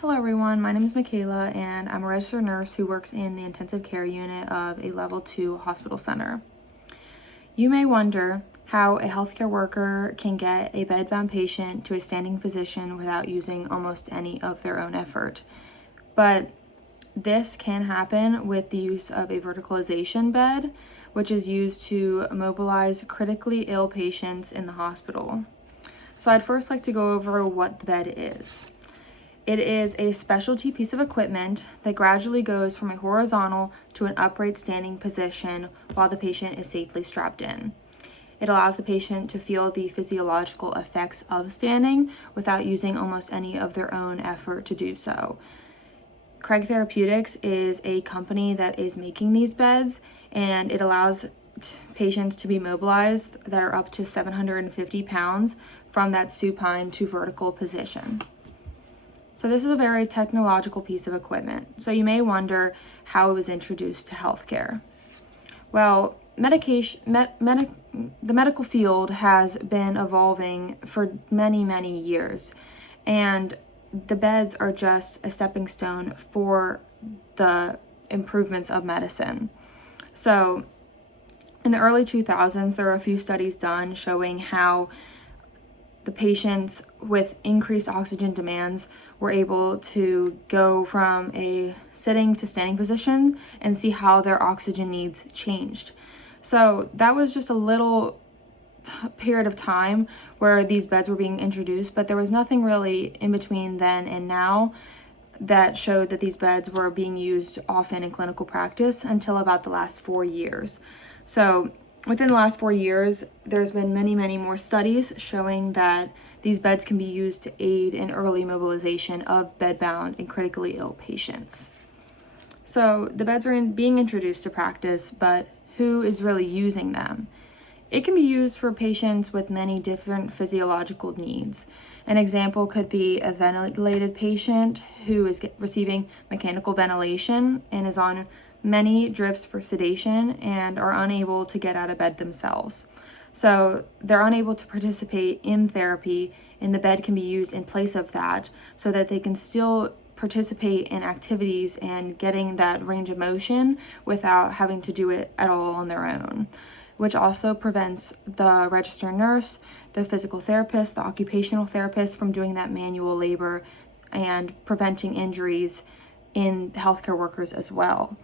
Hello everyone, my name is Michaela and I'm a registered nurse who works in the intensive care unit of a level 2 hospital center. You may wonder how a healthcare worker can get a bedbound patient to a standing position without using almost any of their own effort. But this can happen with the use of a verticalization bed, which is used to mobilize critically ill patients in the hospital. So I'd first like to go over what the bed is. It is a specialty piece of equipment that gradually goes from a horizontal to an upright standing position while the patient is safely strapped in. It allows the patient to feel the physiological effects of standing without using almost any of their own effort to do so. Craig Therapeutics is a company that is making these beds, and it allows patients to be mobilized that are up to 750 pounds from that supine to vertical position. So this is a very technological piece of equipment. So you may wonder how it was introduced to healthcare. Well, the medical field has been evolving for many, many years, and the beds are just a stepping stone for the improvements of medicine. So in the early 2000s, there were a few studies done showing how the patients with increased oxygen demands were able to go from a sitting to standing position and see how their oxygen needs changed. So that was just a little period of time where these beds were being introduced, but there was nothing really in between then and now that showed that these beds were being used often in clinical practice until about the last 4 years. So within the last 4 years, there's been many, many more studies showing that these beds can be used to aid in early mobilization of bedbound and critically ill patients. So the beds are being introduced to practice, but who is really using them? It can be used for patients with many different physiological needs. An example could be a ventilated patient who is receiving mechanical ventilation and is on many drips for sedation and are unable to get out of bed themselves. So they're unable to participate in therapy, and the bed can be used in place of that so that they can still participate in activities and getting that range of motion without having to do it at all on their own, which also prevents the registered nurse, the physical therapist, the occupational therapist from doing that manual labor and preventing injuries in healthcare workers as well.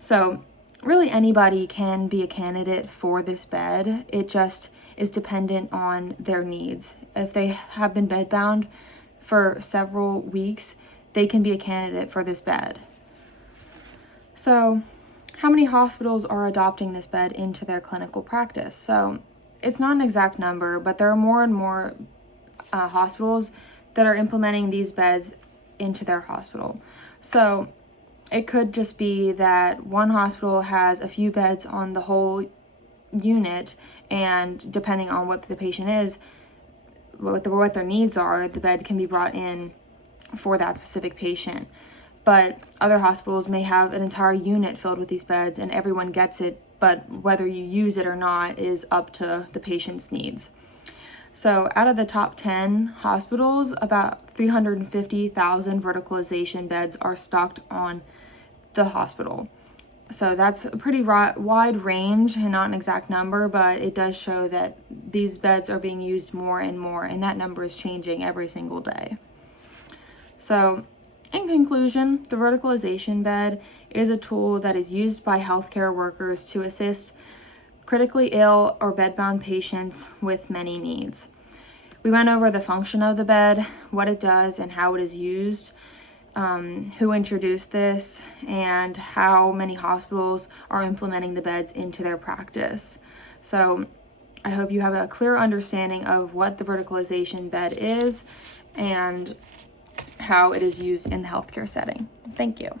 So really anybody can be a candidate for this bed. It just is dependent on their needs. If they have been bedbound for several weeks, they can be a candidate for this bed. So how many hospitals are adopting this bed into their clinical practice? So it's not an exact number, but there are more and more hospitals that are implementing these beds into their hospital. So it could just be that one hospital has a few beds on the whole unit, and depending on what the patient is, what their needs are, the bed can be brought in for that specific patient. But other hospitals may have an entire unit filled with these beds and everyone gets it, but whether you use it or not is up to the patient's needs. So out of the top 10 hospitals, about 350,000 verticalization beds are stocked on the hospital. So that's a pretty wide range and not an exact number, but it does show that these beds are being used more and more, and that number is changing every single day. So in conclusion, the verticalization bed is a tool that is used by healthcare workers to assist critically ill or bedbound patients with many needs. We went over the function of the bed, what it does and how it is used, who introduced this, and how many hospitals are implementing the beds into their practice. So I hope you have a clear understanding of what the verticalization bed is and how it is used in the healthcare setting. Thank you.